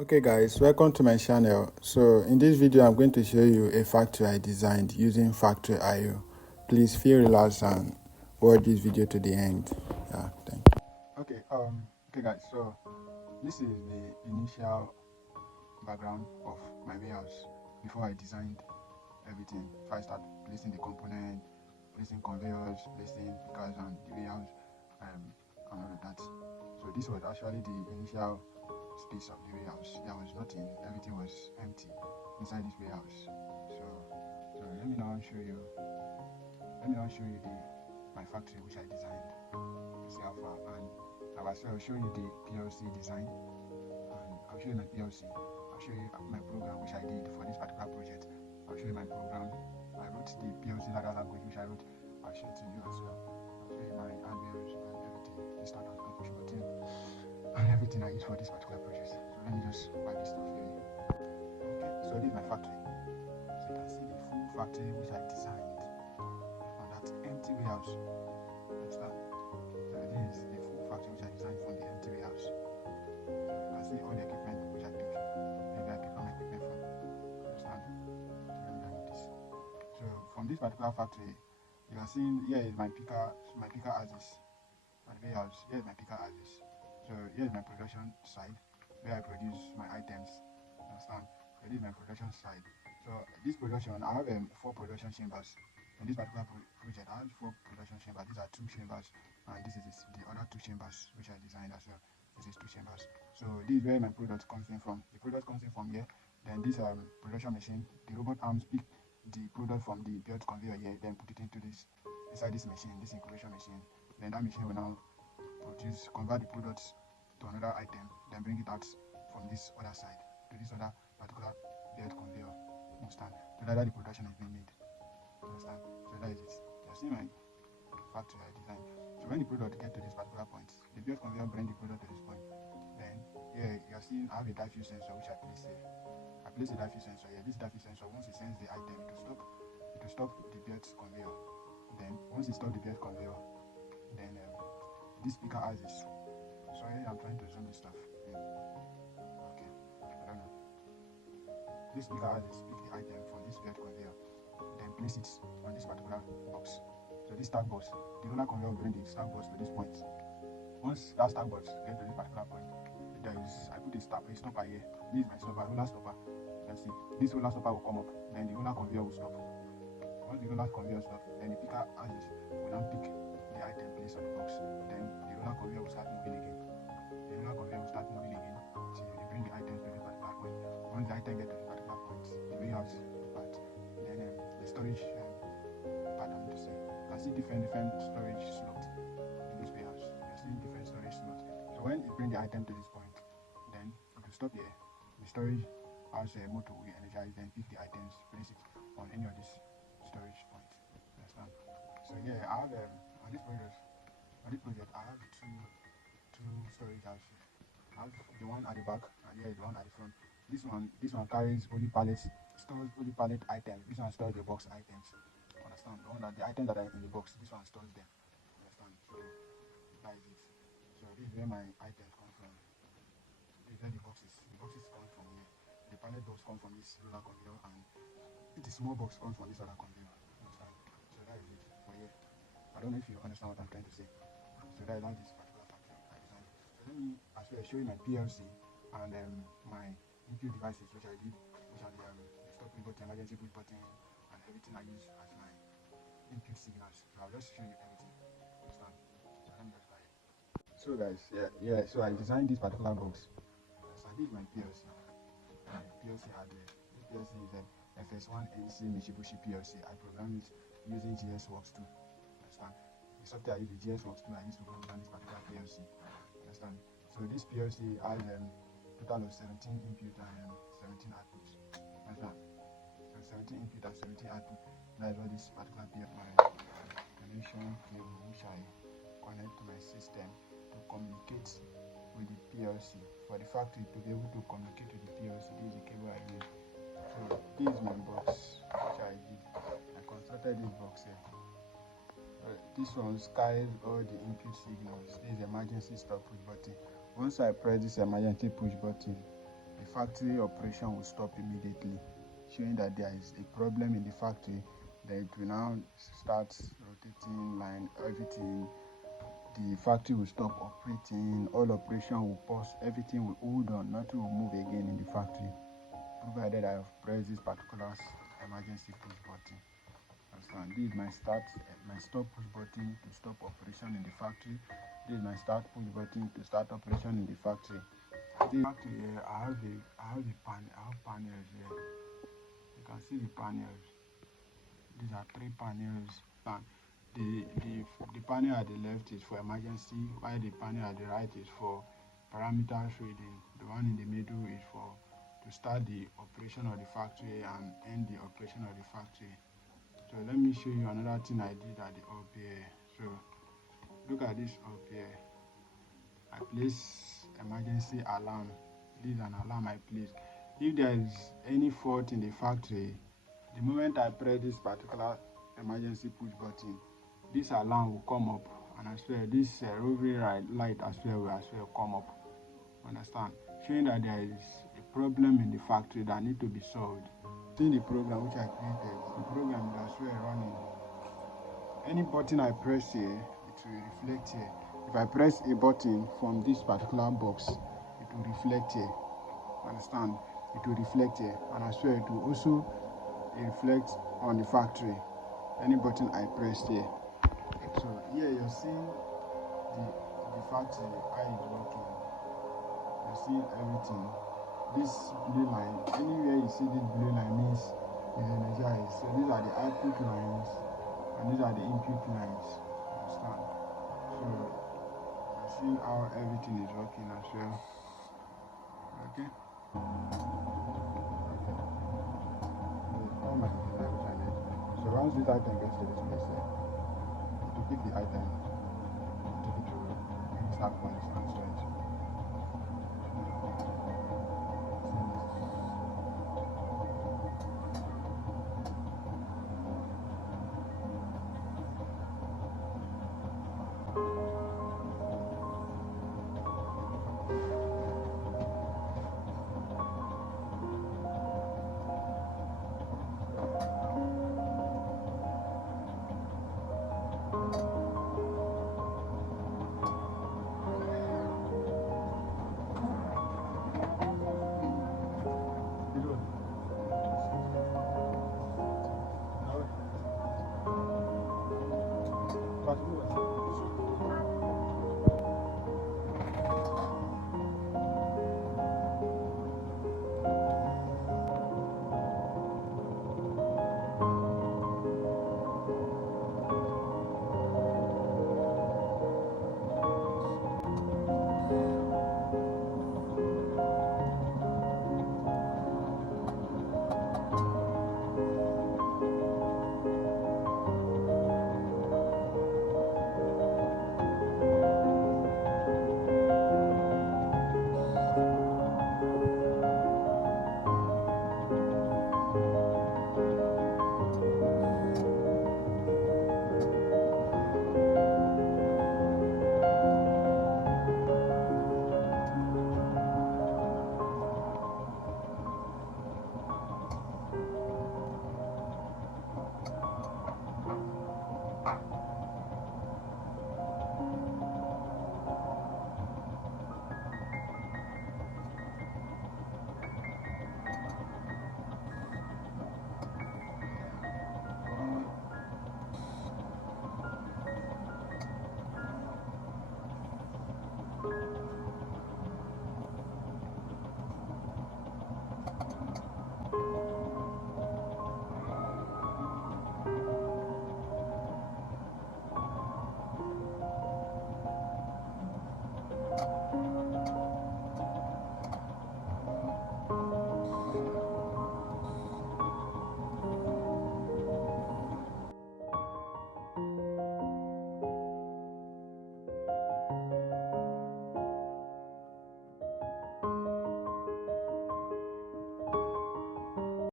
Okay guys, welcome to my channel. So in this video I'm going to show you a factory I designed using Factory IO. Please feel relaxed and watch this video to the end. Yeah, thank you. Okay guys, so this is the initial background of my warehouse before I designed everything. If I start placing the component, placing conveyors, placing pickers and the warehouse and all of that. So this was actually the initial space of the warehouse. There was nothing, everything was empty inside this warehouse. So let me now show you my factory which I designed. See how far, and I will show you the PLC design, and I'll show you my PLC. I'll show you my program which I did for this particular project. I'll show you my program. I wrote the PLC ladder language which I wrote. I'll show it to you as well. I'll show you my hardware and everything, the start and push button and everything I use for this particular project. So let me just wipe this stuff here. Okay, so this is my factory. So you can see the full factory which I designed on that empty warehouse. Understand? So this is the full factory which I designed from the empty warehouse. So you can see all the equipment which I pick. Maybe I pick all my equipment from. Understand? So let me remove this. So from this particular factory, you can see here is my picker axis. For the warehouse, here is my picker axis. So here is my production side where I produce my items. Understand? So this is my production side. So this production, I have 4 production chambers. In this particular project, I have 4 production chambers. These are 2 chambers, and this is the other 2 chambers which I designed as well. This is 2 chambers. So this is where my product comes in from. The product comes in from here. Then this production machine, the robot arms pick the product from the belt conveyor here, then put it into this inside this machine, this incubation machine. Then that machine will now convert the products to another item, then bring it out from this other side to this other particular belt conveyor. Understand? So that the production is being made. Understand? So that is it. You see my factory I designed. So when the product get to this particular point, the belt conveyor bring the product to this point. Then here you're seeing I have a diffuse sensor which I place here. I place a diffuse sensor here. This diffuse sensor, once it sends the item, it will stop the belt conveyor. Then once it stops the belt conveyor, then this speaker has this. Sorry, I'm trying to zoom this stuff in. Okay, I don't know. This speaker has this, pick the item from this belt conveyor, then place it on this particular box. So this stack box, the roller conveyor will bring the stack box to this point. Once that stack box gets to this particular point, I put a stopper here. This is my stopper, roller stopper. You can see this roller stopper will come up, then the roller conveyor will stop. Once the roller conveyor stops, then the picker axis will now pick the item placed on the box. Then the roller conveyor will start moving again. The roller conveyor will start moving again till they bring the items to this particular point. Once the item gets to this particular point, the warehouse part, then the storage part, I mean to say, you can see different storage slots in this warehouse. You can see different storage slots. So when it brings the item to this point, then it will stop here. The storage has a motor will energize, then pick the items, place it on any of these storage points. Understand? So yeah, I have on this project I have two storage houses. I have the one at the back and here is the one at the front. This one carries only pallets, stores only pallet items. This one stores the box items. Understand? The items that are in the box, this one stores them. Understand? So that is it. So this is where my items come from. This is where the boxes come from here. The pallet box comes from this roller conveyor, and the small box comes from this other conveyor. Understand? So that is it for here. I don't know if you understand what I'm trying to say. So that is how this particular factory I designed. So let me as well show you my PLC and my input devices which I did, which are the stop push button, emergency push button, and everything I use as my input signals. So I'll just show you everything. Understand? So let me just buy it. So guys, so I designed this particular box. So this is my PLC. My PLC hardware. This PLC is a FS1NC Mitsubishi PLC. I programmed it using GSWorks 2. Understand? The software I use is GSWorks 2. I used to program this particular PLC. Understand? So this PLC has a total of 17 input and 17 outputs. Understand? So 17 input and 17 output. That is what this particular PLC connection cable which I connect to my system to communicate with the PLC. For the factory to be able to communicate with the PLC, this is the cable I use. So this is my box which I did. I constructed this box here. This one carries all the input signals. This is emergency stop push button. Once I press this emergency push button, the factory operation will stop immediately, showing that there is a problem in the factory. Then it will now start rotating line, everything. The factory will stop operating, all operation will pause, everything will hold on, nothing will move again in the factory, provided I have pressed this particular emergency push button. Understand? This is my stop push button to stop operation in the factory. This is my start push button to start operation in the factory. The factory here, I have panels here. You can see the panels. These are 3 panels. The panel at the left is for emergency, while the panel at the right is for parameters reading. The one in the middle is for to start the operation of the factory and end the operation of the factory. So let me show you another thing I did at the up here. So look at this up here. I place emergency alarm. This is an alarm I place. If there is any fault in the factory, the moment I press this particular emergency push button, this alarm will come up, and I swear this roving light as well come up. Understand? Showing that there is a problem in the factory that need to be solved. See the program which I created. The program is as well running. Any button I press here, it will reflect here. If I press a button from this particular box, it will reflect here. Understand? It will reflect here, and I swear it will also reflect on the factory. Any button I press here. So here you're seeing the factory, how it's working. You're seeing everything. This blue line, anywhere you see this blue line means it's energized. So these are the output lines and these are the input lines. Understand? So you're seeing how everything is working as well. Okay? All my design which I made. So once this item gets to this place here, to pick the item, take it to start point.